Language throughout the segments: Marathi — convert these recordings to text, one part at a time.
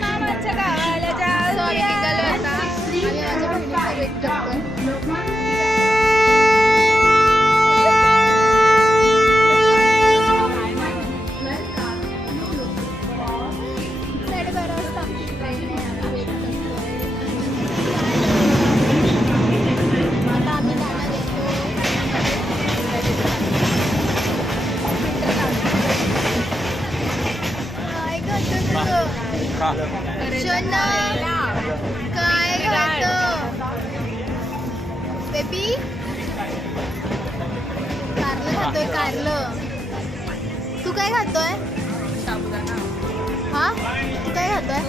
मामाच्या गावाला जाऊया. काय बेबी कारलं खातोय कारलं. तू काय खातोय? हा तू काय खातोय?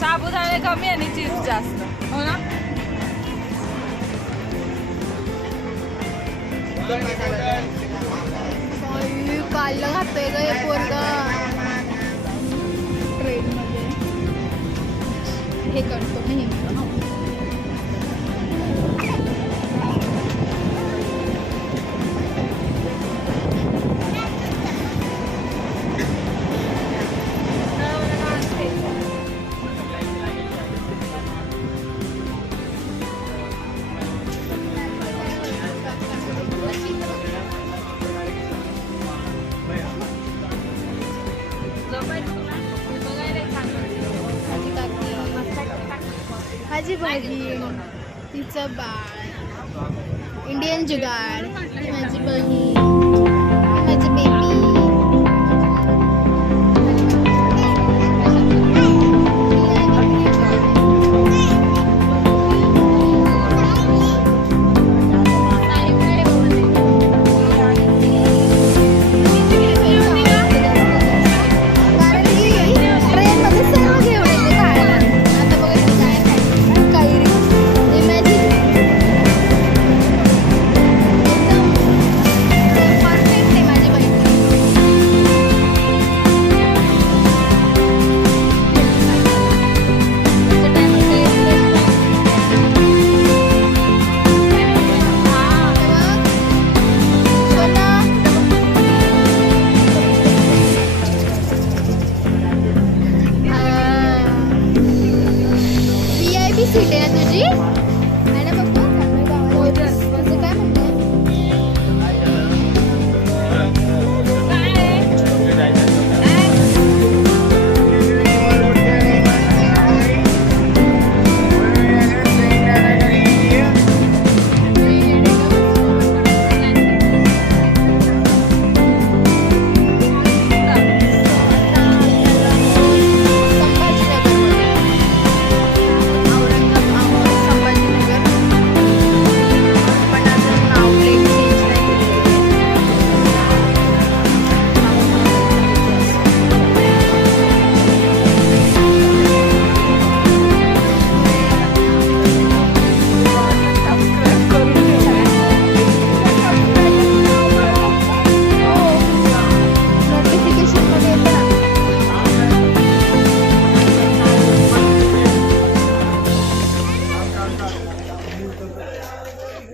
साबुदाणे कमी आणि चिप्स जास्त. हो ना. कारलं खातोय ग हे पोरग. ट्रेन मध्ये हे करतो मी. माझी बहीण तिचं बाळ इंडियन जुगाड. माझी बहीण